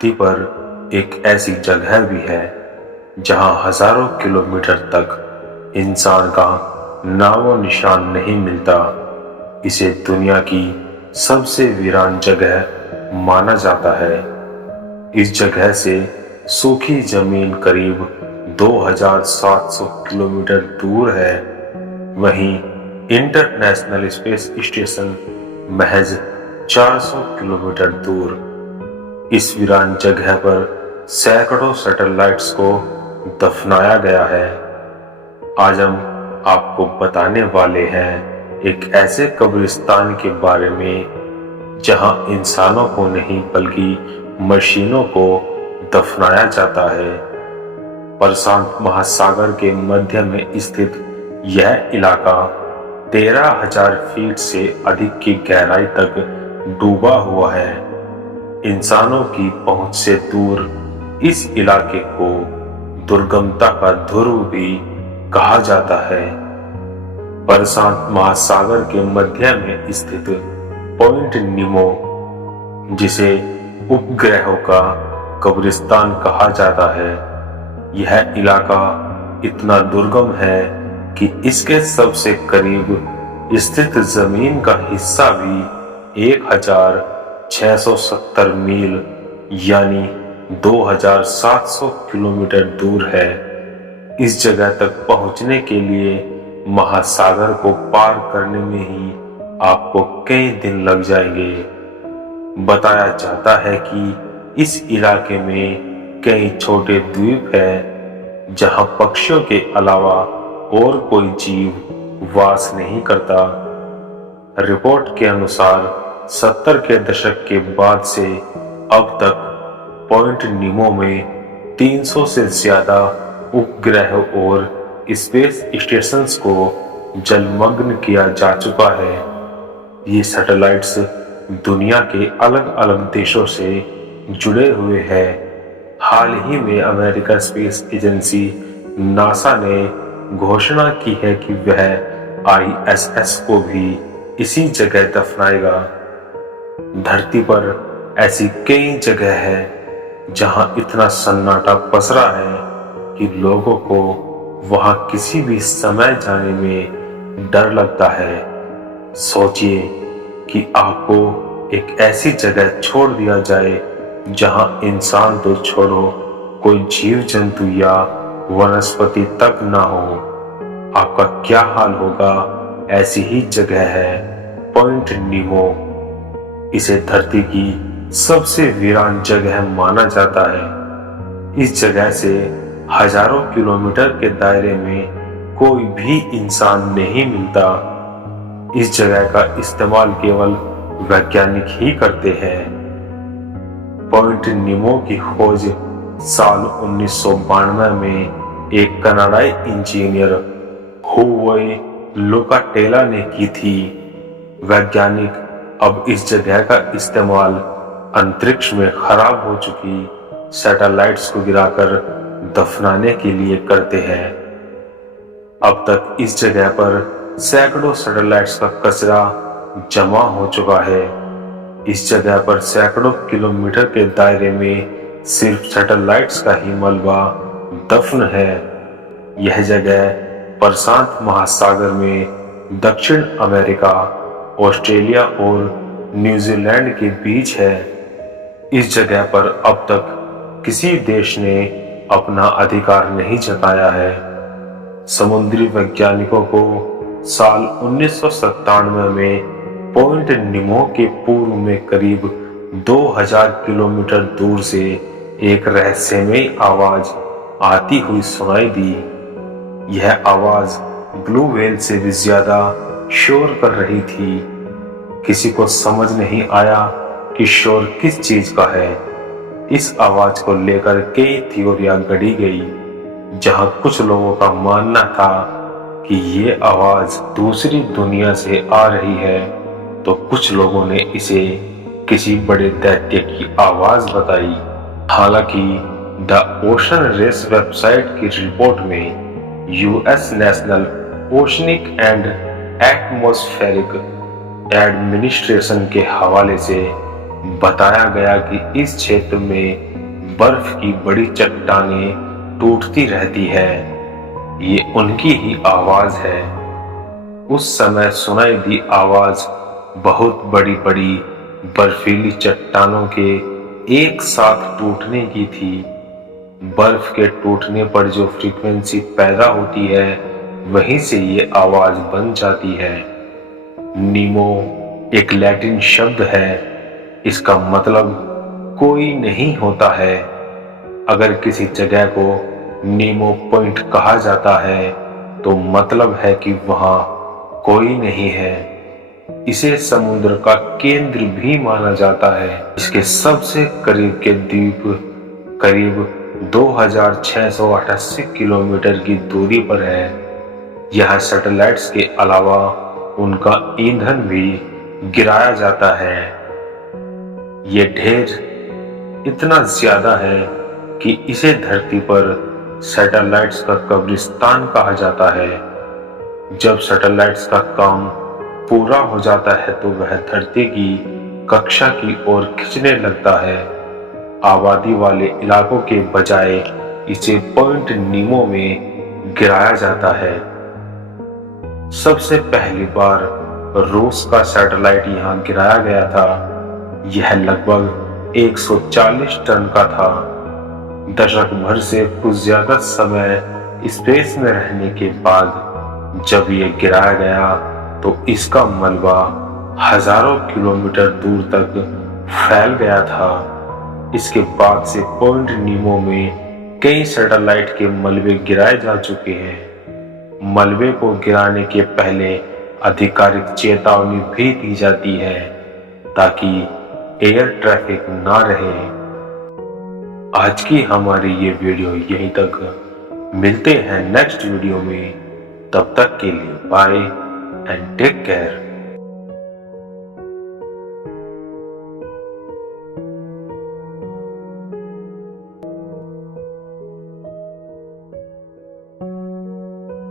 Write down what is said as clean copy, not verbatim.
धरती पर एक ऐसी जगह भी है जहां हजारों किलोमीटर तक इंसान का नामो निशान नहीं मिलता। इसे दुनिया की सबसे वीरान जगह माना जाता है। इस जगह से सूखी जमीन करीब 2700 किलोमीटर दूर है। वहीं इंटरनेशनल स्पेस स्टेशन महज 400 किलोमीटर दूर। इस वीरान जगह पर सैकड़ों सैटेलाइट्स को दफनाया गया है। आज हम आपको बताने वाले हैं एक ऐसे कब्रिस्तान के बारे में जहां इंसानों को नहीं बल्कि मशीनों को दफनाया जाता है। प्रशांत महासागर के मध्य में स्थित यह इलाका 13,000 फीट से अधिक की गहराई तक डूबा हुआ है। इंसानों की पहुंच से दूर इस इलाके को दुर्गमता का ध्रुव भी कहा जाता है। प्रशांत महासागर के मध्य में स्थित पॉइंट नीमो, जिसे उपग्रहों का कब्रिस्तान कहा जाता है, यह इलाका इतना दुर्गम है कि इसके सबसे करीब स्थित जमीन का हिस्सा भी 1670 मील यानी 2700 किलोमीटर दूर है। इस जगह तक पहुंचने के लिए महासागर को पार करने में ही आपको कई दिन लग जाएंगे। बताया जाता है कि इस इलाके में कई छोटे द्वीप हैं जहां पक्षियों के अलावा और कोई जीव वास नहीं करता। रिपोर्ट के अनुसार 70 के दशक के बाद से अब तक पॉइंट नीमो में 300 से ज्यादा उपग्रह और स्पेस स्टेशंस को जलमग्न किया जा चुका है। ये सैटेलाइट्स दुनिया के अलग अलग देशों से जुड़े हुए हैं। हाल ही में अमेरिका स्पेस एजेंसी नासा ने घोषणा की है कि वह ISS को भी इसी जगह दफनाएगा। धरती पर ऐसी कई जगह है जहां इतना सन्नाटा पसरा है कि लोगों को वहां किसी भी समय जाने में डर लगता है। सोचिए कि आपको एक ऐसी जगह छोड़ दिया जाए जहां इंसान तो छोड़ो, कोई जीव जंतु या वनस्पति तक ना हो। आपका क्या हाल होगा। ऐसी ही जगह है पॉइंट नीमो। इसे धरती की सबसे वीरान जगह माना जाता है। इस जगह से हजारों किलोमीटर के दायरे में कोई भी इंसान नहीं मिलता। इस जगह का इस्तेमाल केवल वैज्ञानिक ही करते हैं। पॉइंट नीमो की खोज साल 1992 में एक कनाडाई इंजीनियर हुवोई लोकाटेला ने की थी। वैज्ञानिक अब इस जगह का इस्तेमाल अंतरिक्ष में खराब हो चुकी सैटेलाइट्स को गिराकर दफनाने के लिए करते हैं। अब तक इस जगह पर सैकड़ों सैटेलाइट्स का कचरा जमा हो चुका है। इस जगह पर सैकड़ों किलोमीटर के दायरे में सिर्फ सैटेलाइट्स का ही मलबा दफन है। यह जगह प्रशांत महासागर में दक्षिण अमेरिका, ऑस्ट्रेलिया और न्यूजीलैंड के बीच है। इस जगह पर अब तक किसी देश ने अपना अधिकार नहीं जताया है। समुद्री वैज्ञानिकों को साल 1997 में पॉइंट नीमो के पूर्व में करीब 2000 किलोमीटर दूर से एक रहस्यमयी आवाज आती हुई सुनाई दी। यह आवाज ब्लू व्हेल से भी ज्यादा शोर कर रही थी। किसी को समझ नहीं आया कि शोर किस चीज का है। इस आवाज को लेकर कई थ्योरियां गढ़ी गई, जहां कुछ लोगों का मानना था कि ये आवाज दूसरी दुनिया से आ रही है, तो कुछ लोगों ने इसे किसी बड़े दैत्य की आवाज बताई। हालांकि द ओशन रेस वेबसाइट की रिपोर्ट में US national oceanic and atmospheric administration के हवाले से बताया गया कि इस क्षेत्र में बर्फ की बड़ी चट्टानें टूटती रहती है। ये उनकी ही आवाज है। उस समय सुनाई दी आवाज बहुत बड़ी बड़ी बर्फीली चट्टानों के एक साथ टूटने की थी। बर्फ के टूटने पर जो फ्रीक्वेंसी पैदा होती है, वहीं से ये आवाज बन जाती है। नीमो एक लैटिन शब्द है। इसका मतलब कोई नहीं होता है। अगर किसी जगह को नीमो पॉइंट कहा जाता है तो मतलब है कि वहां कोई नहीं है। इसे समुद्र का केंद्र भी माना जाता है। इसके सबसे करीब के द्वीप करीब 2688 किलोमीटर की दूरी पर है। यह सैटेलाइट्स के अलावा उनका ईंधन भी गिराया जाता है। ये ढेर इतना ज्यादा है कि इसे धरती पर सैटेलाइट्स का कब्रिस्तान कहा जाता है। जब सैटेलाइट्स का काम पूरा हो जाता है तो वह धरती की कक्षा की ओर खिंचने लगता है। आबादी वाले इलाकों के बजाय इसे पॉइंट नीमो में गिराया जाता है। सबसे पहली बार रूस का सैटेलाइट यहां गिराया गया था। यह लगभग 140 टन का था। दशक भर से कुछ ज्यादा समय स्पेस में रहने के बाद जब यह गिराया गया तो इसका मलबा हजारों किलोमीटर दूर तक फैल गया था। इसके बाद से पॉइंट नीमो में कई सैटेलाइट के मलबे गिराए जा चुके हैं। मलबे को गिराने के पहले आधिकारिक चेतावनी भी दी जाती है ताकि एयर ट्रैफिक ना रहे। आज की हमारी ये वीडियो यहीं तक। मिलते हैं नेक्स्ट वीडियो में। तब तक के लिए बाय एंड टेक केयर।